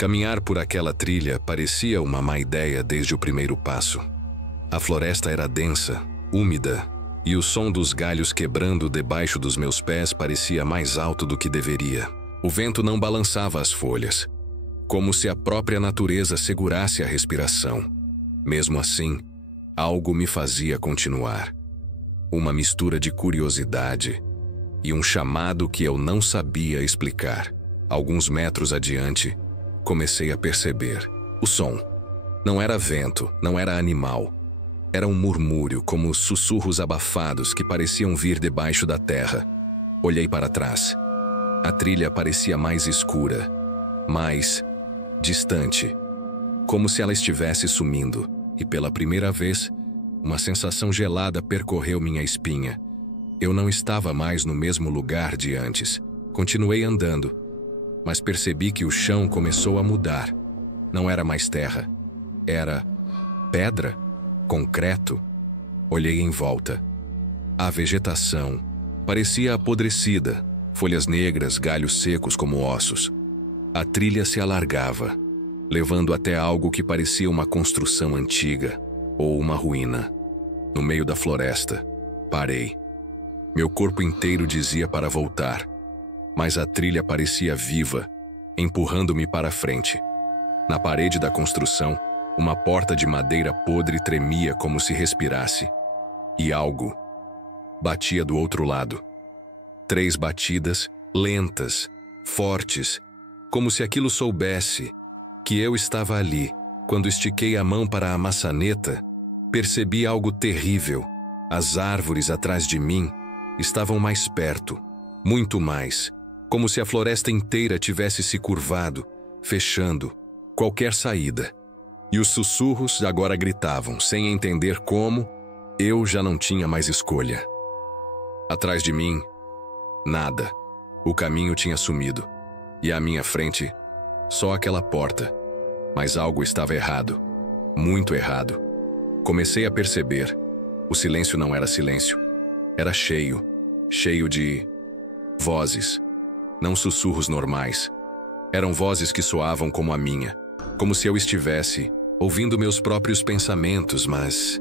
Caminhar por aquela trilha parecia uma má ideia desde o primeiro passo. A floresta era densa, úmida, e o som dos galhos quebrando debaixo dos meus pés parecia mais alto do que deveria. O vento não balançava as folhas, como se a própria natureza segurasse a respiração. Mesmo assim, algo me fazia continuar. Uma mistura de curiosidade e um chamado que eu não sabia explicar. Alguns metros adiante, comecei a perceber o som. Não era vento, não era animal. Era um murmúrio, como sussurros abafados que pareciam vir debaixo da terra. Olhei para trás. A trilha parecia mais escura, mais distante, como se ela estivesse sumindo, e pela primeira vez, uma sensação gelada percorreu minha espinha. Eu não estava mais no mesmo lugar de antes. Continuei andando, mas percebi que o chão começou a mudar. Não era mais terra. Era pedra, concreto. Olhei em volta. A vegetação parecia apodrecida, folhas negras, galhos secos como ossos. A trilha se alargava, levando até algo que parecia uma construção antiga ou uma ruína. No meio da floresta, parei. Meu corpo inteiro dizia para voltar, mas a trilha parecia viva, empurrando-me para frente. Na parede da construção, uma porta de madeira podre tremia como se respirasse. E algo batia do outro lado. 3 batidas, lentas, fortes, como se aquilo soubesse que eu estava ali. Quando estiquei a mão para a maçaneta, percebi algo terrível. As árvores atrás de mim estavam mais perto, muito mais, como se a floresta inteira tivesse se curvado, fechando qualquer saída. E os sussurros agora gritavam, sem entender como. Eu já não tinha mais escolha. Atrás de mim, nada. O caminho tinha sumido. E à minha frente, só aquela porta. Mas algo estava errado. Muito errado. Comecei a perceber. O silêncio não era silêncio. Era cheio. Cheio de vozes. Não sussurros normais. Eram vozes que soavam como a minha. Como se eu estivesse ouvindo meus próprios pensamentos, mas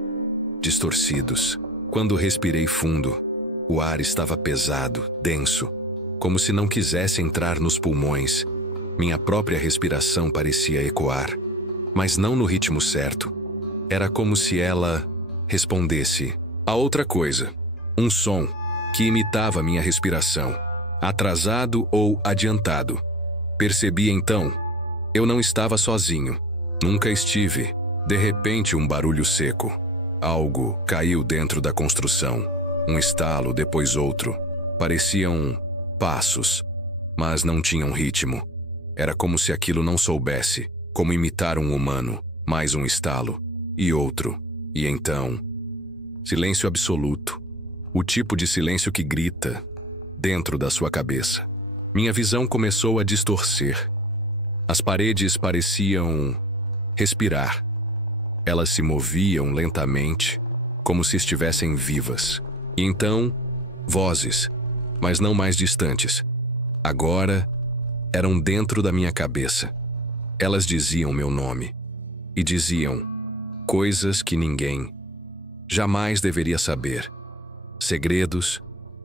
distorcidos. Quando respirei fundo, o ar estava pesado, denso, como se não quisesse entrar nos pulmões. Minha própria respiração parecia ecoar, mas não no ritmo certo. Era como se ela respondesse a outra coisa, um som que imitava minha respiração, atrasado ou adiantado. Percebi então, eu não estava sozinho. Nunca estive. De repente, um barulho seco. Algo caiu dentro da construção. Um estalo, depois outro. Pareciam passos, mas não tinham ritmo. Era como se aquilo não soubesse como imitar um humano. Mais um estalo. E outro. E então, silêncio absoluto. O tipo de silêncio que grita dentro da sua cabeça. Minha visão começou a distorcer. As paredes pareciam respirar. Elas se moviam lentamente, como se estivessem vivas. E então, vozes, mas não mais distantes. Agora, eram dentro da minha cabeça. Elas diziam meu nome. E diziam coisas que ninguém jamais deveria saber. Segredos,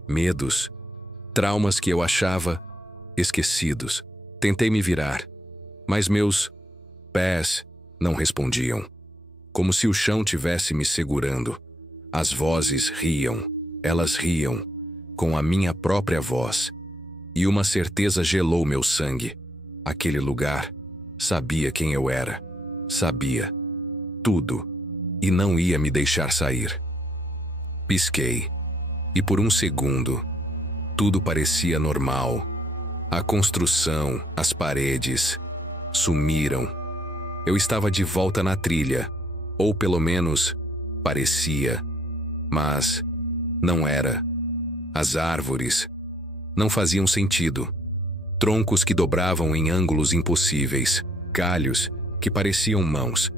medos, traumas que eu achava esquecidos. Tentei me virar, mas meus pés não respondiam. Como se o chão tivesse me segurando. As vozes riam. Elas riam, com a minha própria voz. E uma certeza gelou meu sangue. Aquele lugar sabia quem eu era. Sabia tudo. E não ia me deixar sair. Pisquei. E por um segundo, tudo parecia normal. A construção, as paredes, sumiram. Eu estava de volta na trilha, ou pelo menos parecia, mas não era. As árvores não faziam sentido. Troncos que dobravam em ângulos impossíveis, galhos que pareciam mãos,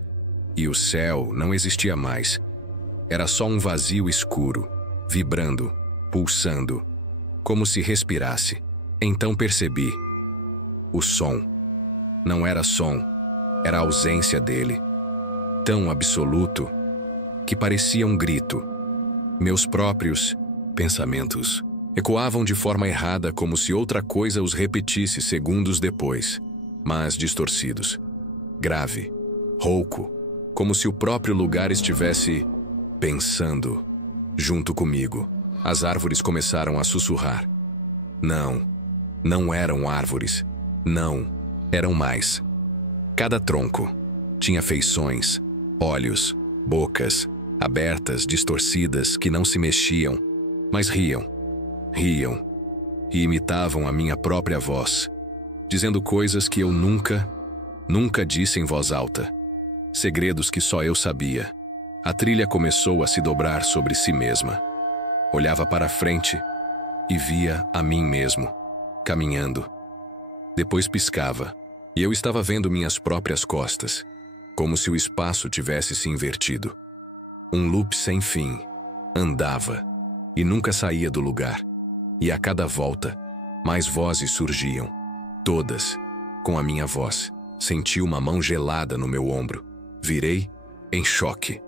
e o céu não existia mais. Era só um vazio escuro, vibrando, pulsando, como se respirasse. Então percebi o som. Não era som, era a ausência dele. Tão absoluto que parecia um grito. Meus próprios pensamentos ecoavam de forma errada, como se outra coisa os repetisse segundos depois, mas distorcidos. Grave, rouco, como se o próprio lugar estivesse pensando junto comigo. As árvores começaram a sussurrar. Não eram árvores. Não, eram mais. Cada tronco tinha feições, olhos, bocas, abertas, distorcidas, que não se mexiam, mas riam e imitavam a minha própria voz, dizendo coisas que eu nunca disse em voz alta. Segredos que só eu sabia. A trilha começou a se dobrar sobre si mesma. Olhava para frente e via a mim mesmo, caminhando. Depois piscava, e eu estava vendo minhas próprias costas, como se o espaço tivesse se invertido. Um loop sem fim. Andava, e nunca saía do lugar. E a cada volta, mais vozes surgiam. Todas, com a minha voz. Senti uma mão gelada no meu ombro. Virei, em choque.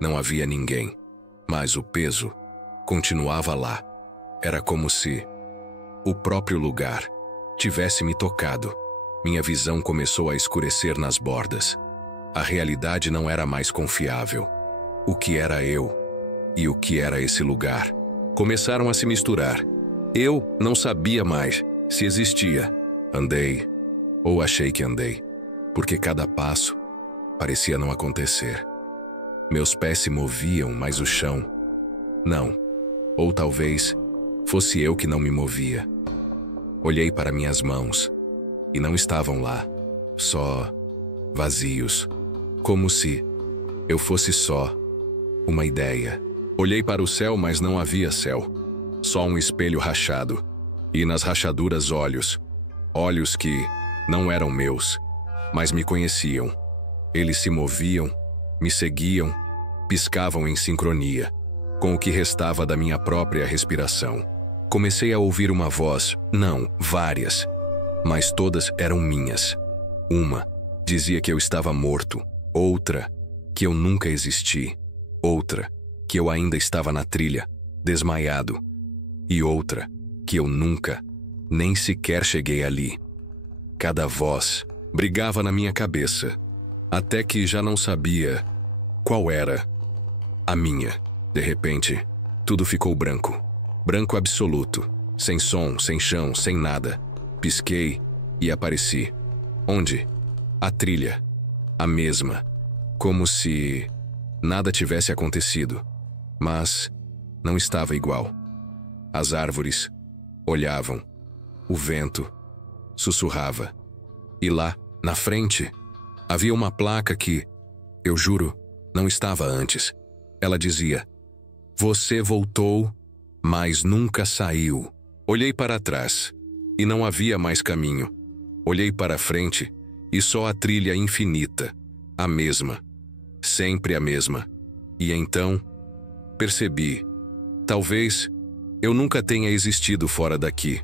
Não havia ninguém, mas o peso continuava lá. Era como se o próprio lugar tivesse me tocado. Minha visão começou a escurecer nas bordas. A realidade não era mais confiável. O que era eu e o que era esse lugar começaram a se misturar. Eu não sabia mais se existia. Andei, ou achei que andei, porque cada passo parecia não acontecer. Meus pés se moviam, mas o chão não. Ou talvez fosse eu que não me movia. Olhei para minhas mãos e não estavam lá, só vazios, como se eu fosse só uma ideia. Olhei para o céu, mas não havia céu, só um espelho rachado, e nas rachaduras olhos que não eram meus, mas me conheciam. Eles se moviam, me seguiam, piscavam em sincronia com o que restava da minha própria respiração. Comecei a ouvir uma voz, não, várias, mas todas eram minhas. Uma dizia que eu estava morto, outra que eu nunca existi, outra que eu ainda estava na trilha, desmaiado, e outra que eu nunca, nem sequer cheguei ali. Cada voz brigava na minha cabeça, até que já não sabia qual era a minha. De repente, tudo ficou branco. Branco absoluto, sem som, sem chão, sem nada. Pisquei e apareci. Onde? A trilha. A mesma. Como se nada tivesse acontecido. Mas não estava igual. As árvores olhavam. O vento sussurrava. E lá, na frente, havia uma placa que, eu juro, não estava antes. Ela dizia: "Você voltou, mas nunca saiu." Olhei para trás, e não havia mais caminho. Olhei para frente, e só a trilha infinita, a mesma, sempre a mesma. E então, percebi, talvez eu nunca tenha existido fora daqui.